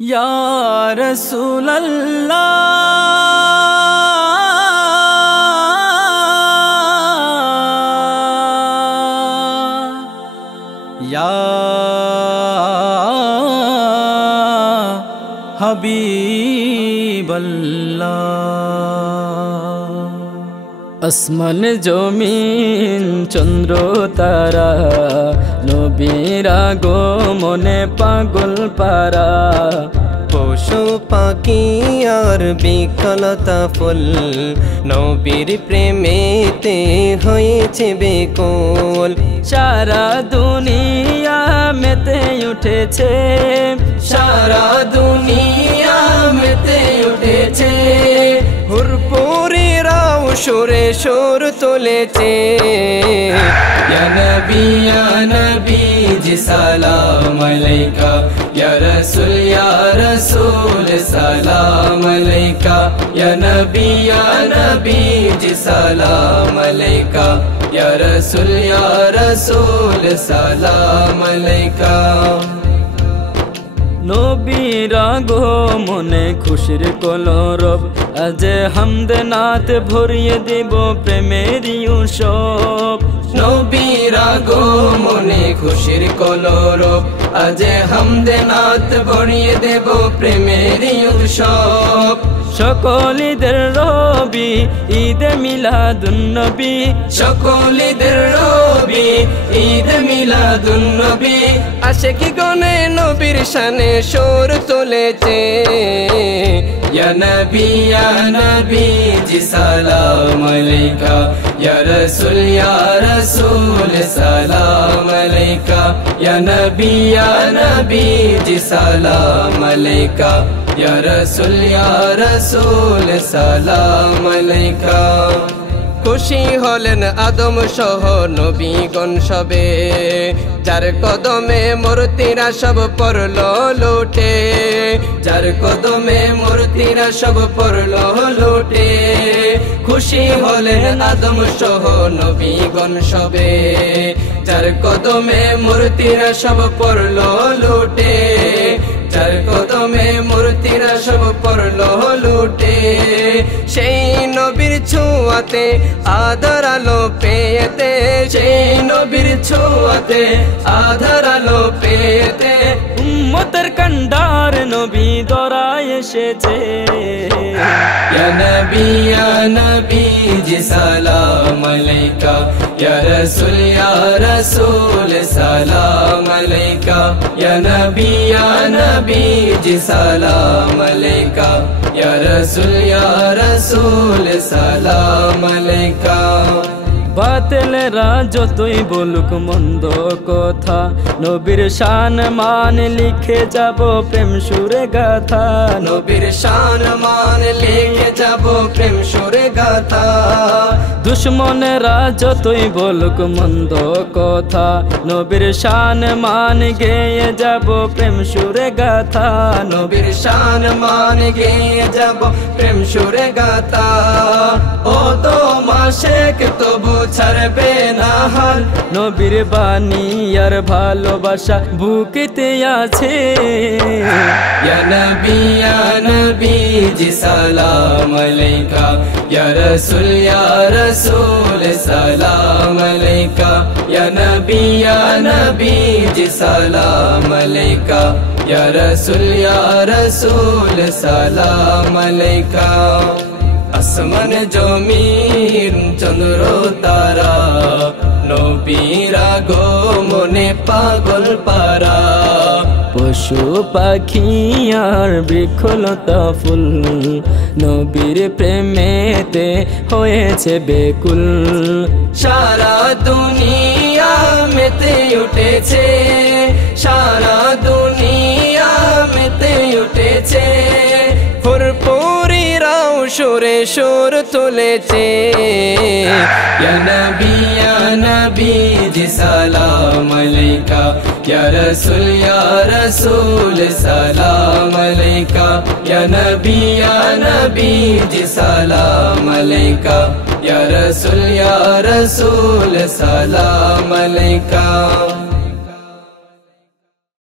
या रसूल अल्लाह या हबीब अल्लाह। আসমান জমিন চন্দ্র তারা নবীর আগমনে পাগল পারা। পশু পাখি আর বিকলতা ফুল নবীর প্রেমেতে হয়েছে বেকুল। সারা দুনিয়া মেতে উঠেছে, সারা দুনিয়া মেতে উঠেছে। হুরপুরেরাও সুরে সুর তুলেছে। ইয়া নবী ইয়া নবী জি সালাম আলাইকা, ইয়া রাসূল ইয়া রাসূল সালাম আলাইকা, ইয়া নবী জি সালাম আলাইকা, ইয়া রাসূল সালাম আলাইকা। নবীর আগমনে খুশির কলরব, আজ হামদে নাত ভরিয়ে দেব প্রেমেরই উৎসব। নবীর আগমনে খুশির কলরব, আজ হামদে নাত ভরিয়ে দেব প্রেমেরই উৎসব। সকল ঈদের রবি ঈদে মিলাদুন নবী, সকল ঈদের রবি ঈদ মিলাদুন নবী। আশিকি গনে নবীর শানে সুর তুলেছে। ইয়া নবী জি সালাম আলাইকা, ইয়া রাসূল সালাম আলাইকা, ইয়া নবী জি সালাম আলাইকা, ইয়া রাসূল সালাম আলাইকা। খুশি হলেন আদম সহ নবীগণ সবে, যার কদমে মূর্তিরা সব পড়ল লুটে, যার কদমে মূর্তিরা সব পড়ল লুটে। খুশি হলেন আদম সহ নবীগণ সবে, যার কদমে মূর্তিরা সব পড়ল লুটে, যার কদমে মূর্তিরা সব পড়ল লুটে। সেই নবীর ছোঁয়াতে আধার আলো পেয়েতে, সেই নবীর ছোঁয়াতে আধার আলো পেয়েতে। উম্মতের কান্ডার নবী দরায় এসেছে। ইয়া নবী জি সালাম আলাইকা, ইয়া রাসূল সালাম আলাইকা, ইয়া নবী জি সালাম আলাইকা, ইয়া রাসূল সালাম আলাইকা। বাতিলরা যতই বলুক মন্দ কথা, নবীর শান মান লিখে যাব প্রেম সুরে গাথা। নবীর শান মান লিখে যাব প্রেম সুরে গাথা। দুশ্মনেরা যতই বলুক মন্দ কথা, নবীর শান মান গেয়ে যাব প্রেম সুরে গাথা। নবীর শান মান গেয়ে যাব প্রেম সুরে গাথা। ও তো মাশেক তবু ছাড়বে না হাল, নবীর বাণী আর ভালোবাসা বুকেতে আছে। ইয়া নবী জি সালাম আলাইকা, ইয়া রাসূল সালাম আলাইকা, ইয়া নবী জি সালাম আলাইকা, ইয়া রাসূল সালাম আলাইকা। আসমান জমিন চন্দ্র তারা নবীর আগমনে পাগল পারা। পশু পাখি আর বৃক্ষলতা ফুল নবীর প্রেমেতে হয়েছে বেকুল। সারা দুনিয়া মেতে উঠেছে, সারা দুনিয়া মেতে উঠেছে। হুরপুরেরাও সুরে সুর তুলেছে। ইয়া নবী জি সালাম আলাইকা, ইয়া রাসূল সালাম আলাইকা, ইয়া নবী জি সালাম আলাইকা, ইয়া রাসূল সালাম আলাইকা।